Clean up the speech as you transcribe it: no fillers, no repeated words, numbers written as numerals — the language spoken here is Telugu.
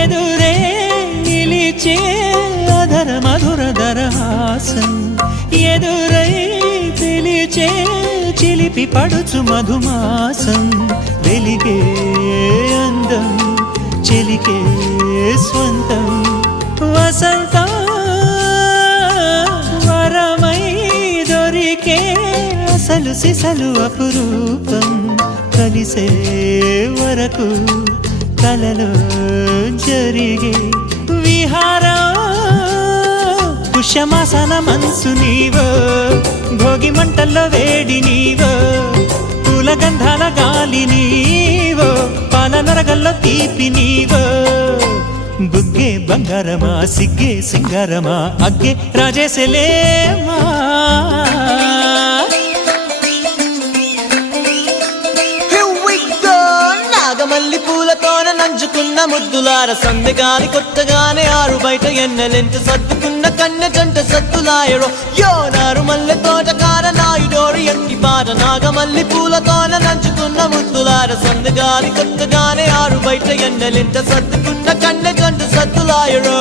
ఎదురే నిలిచే అధర మధుర దరహాసం ఎదురై పిలిచే చిలిపి పడుచు మధుమాసం వెలిగే అందం చెలికే స్వంతం వసంతం వరమై దొరికే అసలు సిసలు అపురూపం కలిసే వరకు కలలో జరిగే విహారం పుష్యమాసన మనసు నీవో భోగి మంటల్లో వేడి నీవో పూల గంధాల గాలి నీవో పాల నరగల్లో తీపి నీవో బుగ్గే బంగారమా సిగ్గే సింగారమా అగ్గే రాజేసలేమా మల్లి పూలతోన నంచుకున్న ముద్దులార సందెగాని కొత్తగానే ఆరు బయట ఎన్నెలెంట సర్దుకున్న కన్నె జంట సత్తులాయరో యోనారు మల్లె తోటకార నాయుడోరు ఎట్టి పాట నాగమల్లి పూలతోన నంచుకున్న ముద్దులార సందెగాని కొత్తగానే ఆరు బయట ఎన్నెలెంట సర్దుకున్న కన్నె జంట సత్తులాయరో